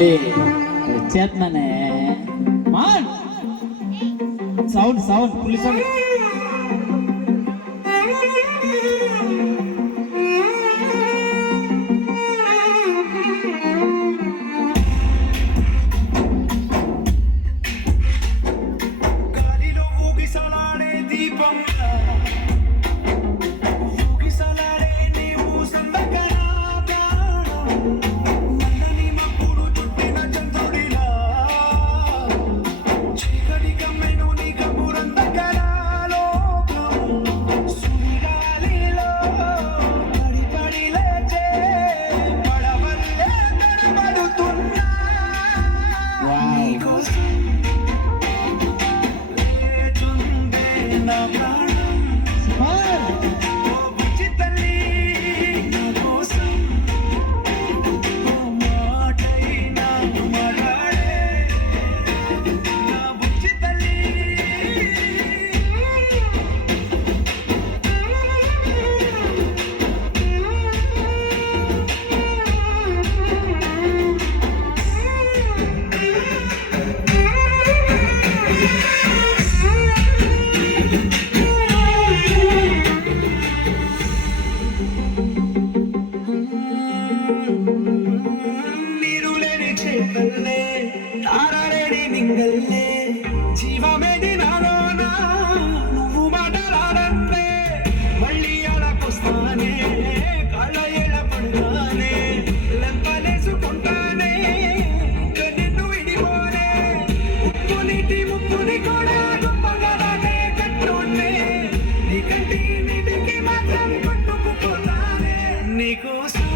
చెల్లి వచ్చేస్తున్నానే sound sound పులి sound తారలేని మింగల్లే జీవమేది నాలోనా నువ్వు మాటలాడంతే మళ్ళీ అడకొస్తానే కాళ్ళ ఏళ్ళ పడుతానే లెంపలేసుకుంటానే ఇంక నిన్ను విడిపోనే ఉప్పు నీటి ముప్పుని కూడా గొప్పగా దాటే కట్టుండే నీ కంటి నీటికి మాత్రం కొట్టుకుపోతానే నీకోసం